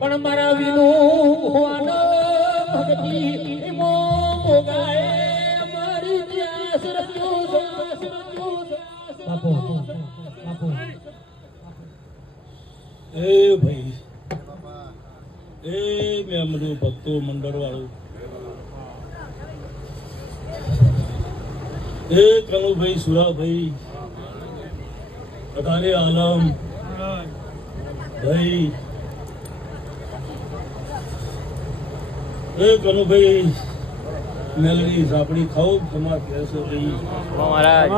પણ મારા વિનુ ભુવન ભગતી મો ગાય મારી ત્યાસ બાપુ બાપુ એ ભાઈ એ મેં અમારું ભક્તો મંડળ વાળું એ કનુભાઈ સુરાભાઈ અટારે આલમ ભાઈ એ કનુભાઈ મેલડી સાપડી ખાઓ તમાર કહેશો ભાઈ મહારાજ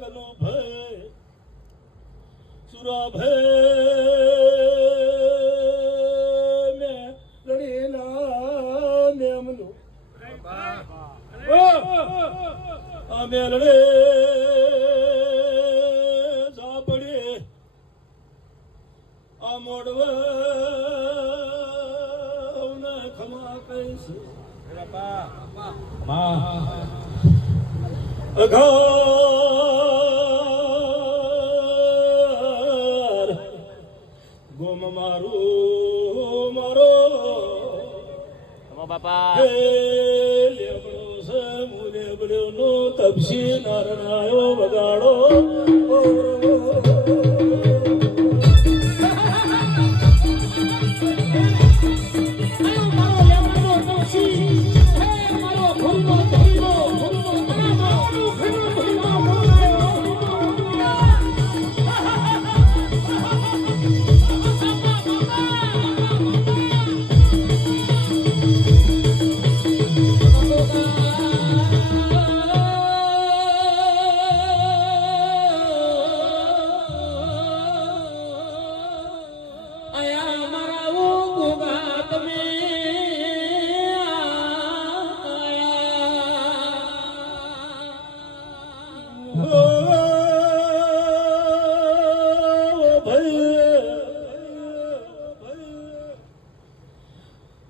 કનુભાઈ સુરાભાઈ મેલડે સાપડે આ મોડવા ખમા કહીશ અઘાર ગોમ મારું મારો બાપા નો તપસી નારણાયો વગાડો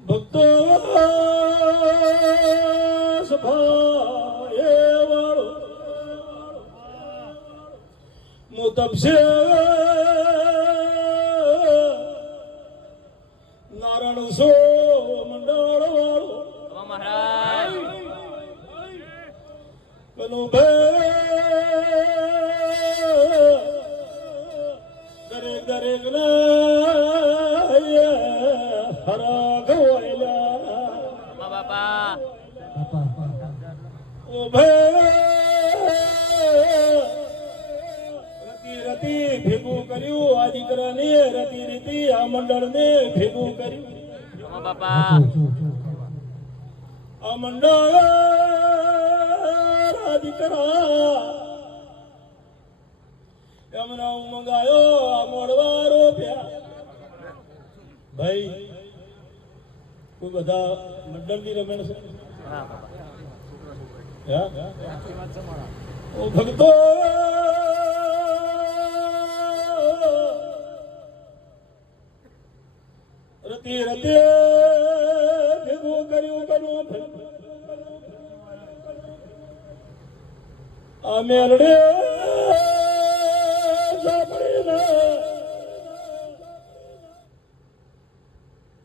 ભક્તો સભાએ વાળો મુતબસે નારાયણ સો મંડળ વાળો મહારાજ દરેક દરેક હરા ગવાયેલા બાપા ઓ રતી રતી ભેગું કર્યું આ દીકરાને રતી રીતિ આ મંડળને ભેગું કર્યું બાપા આ મંડળ આ દીકરા એમના મંગાયો આ મોડવા રોપ્યા ભાઈ કોઈ બધા મંડળ ની રમેણ છે ઓ ભક્તો રતે રતે ભેગું કર્યું આ મેલડે સાંભળીને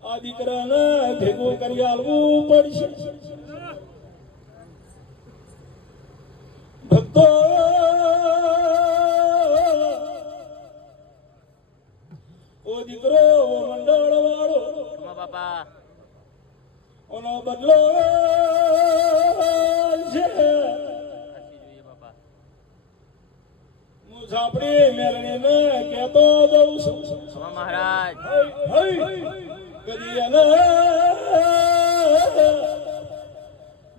આ દીકરાને ભેગું કરી આલવું પડશે. ભક્તો ઓ દીકરો ઓ મંડળ વાળો બાપા ઓનો બદલો છે. બાપા હું સાંભળી મેરણીને કહેતો જઉં છું. મહારાજ કદી એને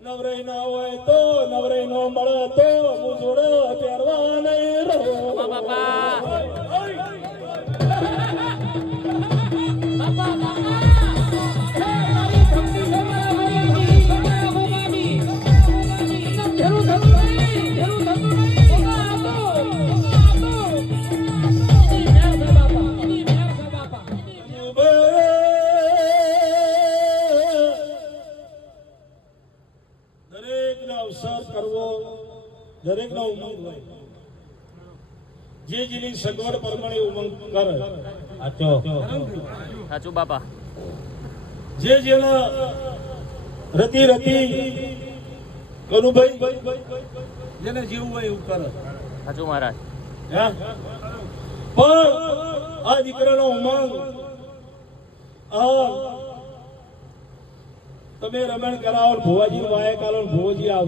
નવરાઈ ના હોય તો નવરાઈ નો મળે તો હું જોડે પહેરવા નહીં રહું. બાપા દરેકનો અવસર કરવો દરેકનો ઉમંગ હોય. જે જેની સગવડ પ્રમાણે ઉમંગ કરે. સાચું બાપા જે જેના રતી કનુભાઈ જેને જેવું હોય એવું કરે. સાચું મહારાજ હે? પણ આ દીકરાનો ઉમંગ તમે રમણ કરાવો ભુવાજી વાય કાલો ભુવાજી આવ